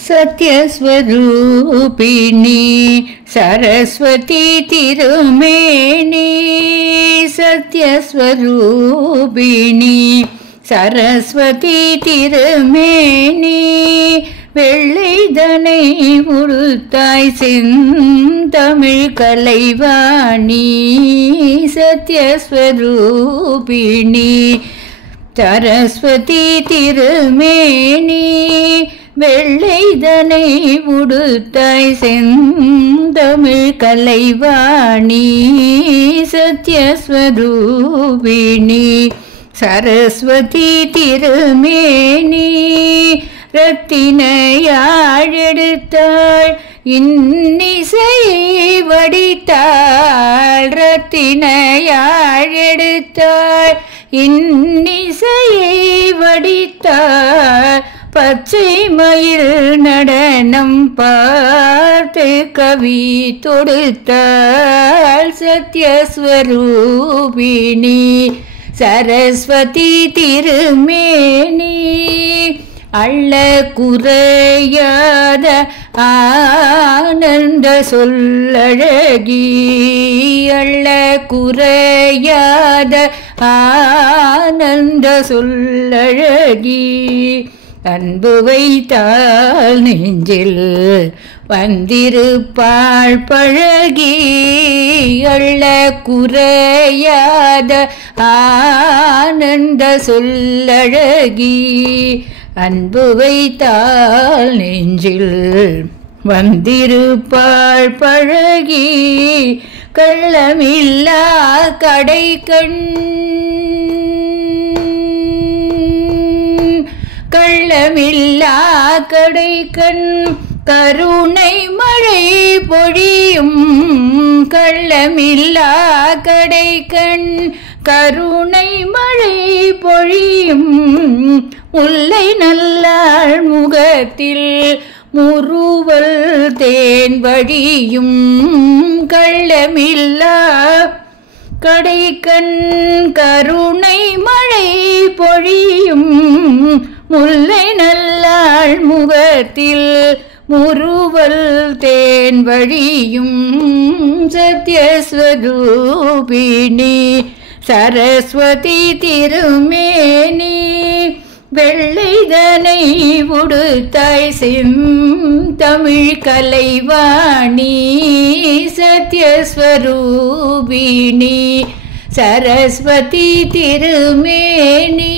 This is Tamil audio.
सत्यस्वरूपिणी सरस्वती तिरुमेनी सत्यस्वरूपिणी सरस्वती तिरुमेनी வெள்ளைதனை உடுத்தாய் செந்தமிழ் கலைவாணி சத்யஸ்வரூபிணி சரஸ்வதி திருமேனி வெள்ளைதனை உடுத்தாய் செந்தமிழ் கலைவாணி சத்யஸ்வரூபிணி சரஸ்வதி திருமேனி ரத்தினையாழெடுத்தாள் இன்னிசையை வடித்தாள் ரத்தினையாழெடுத்தாள் இன்னிசையை வடித்தாள் பச்சை மயில் நடனம் பார்த்து கவி தொடுத்தாள் சத்யஸ்வரூபிணி சரஸ்வதி திருமேனி அள்ள குறையாத ஆனந்த சொல்லழகி அள்ள குறையாத ஆனந்த சொல்லழகி அன்பு வைத்தால் நெஞ்சில் வந்திருப்பாள் பழகி அள்ள குறையாத ஆனந்த சொல்லழகி அன்பு வைத்தால் நெஞ்சில் வந்திருப்பாள் பழகி கள்ளமில்லா கடைக்கண் கள்ளமில்லா கடைக்கண் கருணை மழை பொழியும் கள்ளமில்லா கடைக்கண் கருணை மழை பொழியும் முல்லை நல்லாள் முகத்தில் முறுவல் தேன் வழியும் கள்ளமில்லா கடைக்கண் கருணை மழை பொழியும் முல்லை நல்லாள் முகத்தில் முறுவல் தேன் வழியும் சத்யஸ்வரூபிணி சரஸ்வதி திருமேனி வெள்ளைதனை உடுத்தாய் செந்தமிழ் கலைவாணி சத்யஸ்வரூபிணி சரஸ்வதி திருமேனி